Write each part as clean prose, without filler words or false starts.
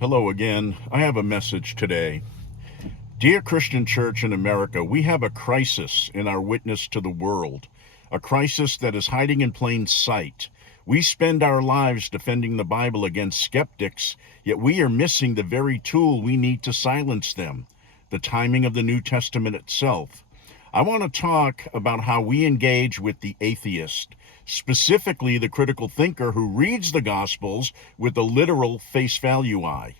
Hello again. I have a message today. Dear Christian Church in America, we have a crisis in our witness to the world, a crisis that is hiding in plain sight. We spend our lives defending the Bible against skeptics, yet we are missing the very tool we need to silence them, the timing of the New Testament itself. I want to talk about how we engage with the atheist, specifically the critical thinker who reads the Gospels with a literal face value eye.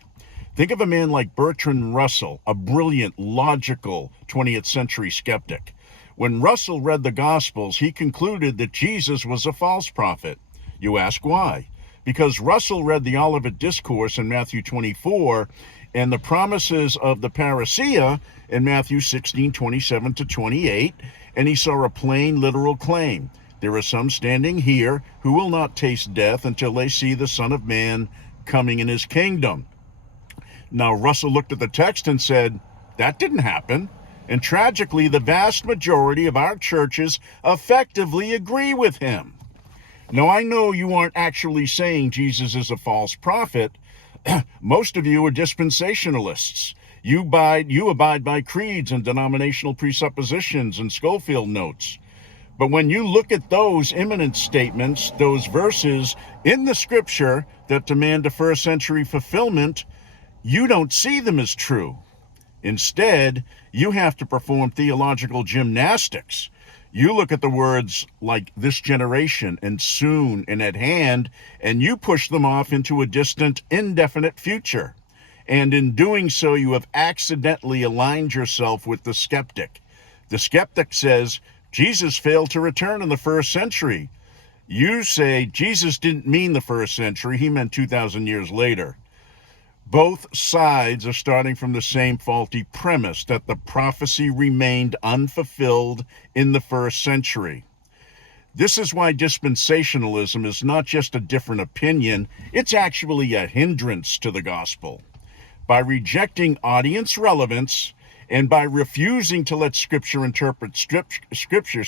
Think of a man like Bertrand Russell, a brilliant, logical 20th century skeptic. When Russell read the Gospels, he concluded that Jesus was a false prophet. You ask why? Because Russell read the Olivet Discourse in Matthew 24 and the promises of the parousia in Matthew 16:27 to 28, and he saw a plain literal claim. There are some standing here who will not taste death until they see the Son of Man coming in his kingdom. Now, Russell looked at the text and said, that didn't happen. And tragically, the vast majority of our churches effectively agree with him. Now, I know you aren't actually saying Jesus is a false prophet. Most of you are dispensationalists. You abide by creeds and denominational presuppositions and Schofield notes. But when you look at those imminent statements, those verses in the scripture that demand a first century fulfillment, you don't see them as true. Instead, you have to perform theological gymnastics. You look at the words like this generation and soon and at hand, and you push them off into a distant, indefinite future. And in doing so, you have accidentally aligned yourself with the skeptic. The skeptic says, Jesus failed to return in the first century. You say Jesus didn't mean the first century, he meant 2,000 years later. Both sides are starting from the same faulty premise that the prophecy remained unfulfilled in the first century. This is why dispensationalism is not just a different opinion, it's actually a hindrance to the gospel. By rejecting audience relevance and by refusing to let Scripture interpret Scripture,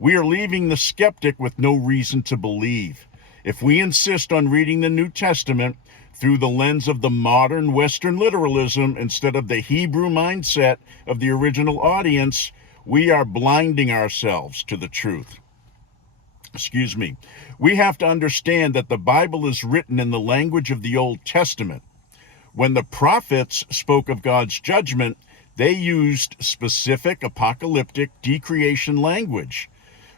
we are leaving the skeptic with no reason to believe. If we insist on reading the New Testament through the lens of the modern Western literalism instead of the Hebrew mindset of the original audience, we are blinding ourselves to the truth. We have to understand that the Bible is written in the language of the Old Testament. When the prophets spoke of God's judgment, they used specific apocalyptic decreation language.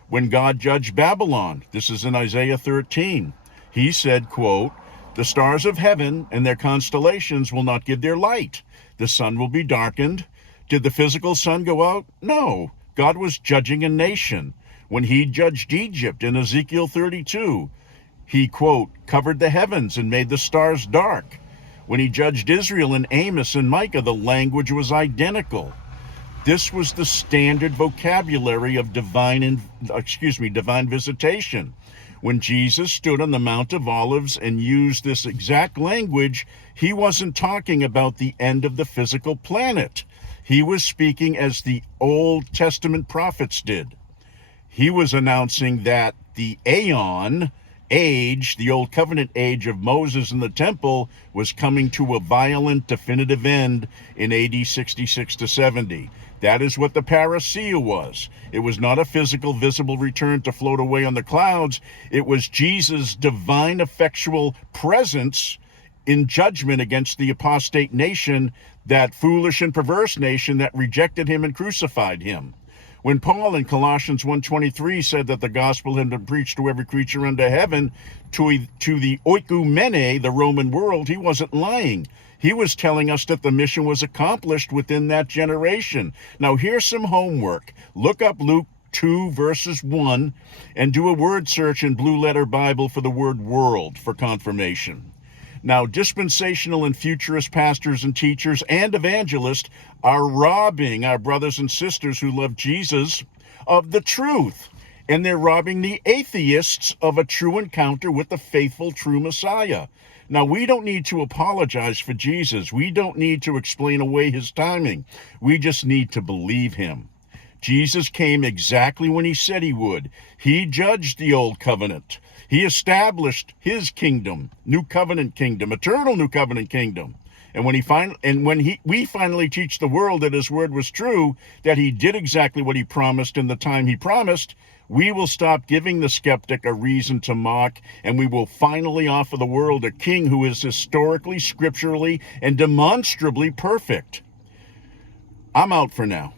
When God judged Babylon, this is in Isaiah 13, he said, quote, the stars of heaven and their constellations will not give their light. The sun will be darkened. Did the physical sun go out? No. God was judging a nation. When he judged Egypt in Ezekiel 32, he, quote, covered the heavens and made the stars dark. When he judged Israel in Amos and Micah, the language was identical. This was the standard vocabulary of divine visitation. When Jesus stood on the Mount of Olives and used this exact language, he wasn't talking about the end of the physical planet. He was speaking as the Old Testament prophets did. He was announcing that the Aeon age, the Old Covenant age of Moses in the temple, was coming to a violent, definitive end in AD 66 to 70. That is what the parousia was. It was not a physical, visible return to float away on the clouds. It was Jesus' divine, effectual presence in judgment against the apostate nation, that foolish and perverse nation that rejected him and crucified him. When Paul in Colossians 1:23 said that the gospel had been preached to every creature under heaven, to the oikumene, the Roman world, he wasn't lying. He was telling us that the mission was accomplished within that generation. Now, here's some homework. Look up Luke 2, verses 1, and do a word search in Blue Letter Bible for the word world for confirmation. Now, dispensational and futurist pastors and teachers and evangelists are robbing our brothers and sisters who love Jesus of the truth. And they're robbing the atheists of a true encounter with the faithful, true Messiah. Now, we don't need to apologize for Jesus. We don't need to explain away his timing. We just need to believe him. Jesus came exactly when he said he would. He judged the old covenant. He established his kingdom, new covenant kingdom, eternal new covenant kingdom. And when we finally teach the world that his word was true, that he did exactly what he promised in the time he promised, we will stop giving the skeptic a reason to mock, and we will finally offer the world a king who is historically, scripturally, and demonstrably perfect. I'm out for now.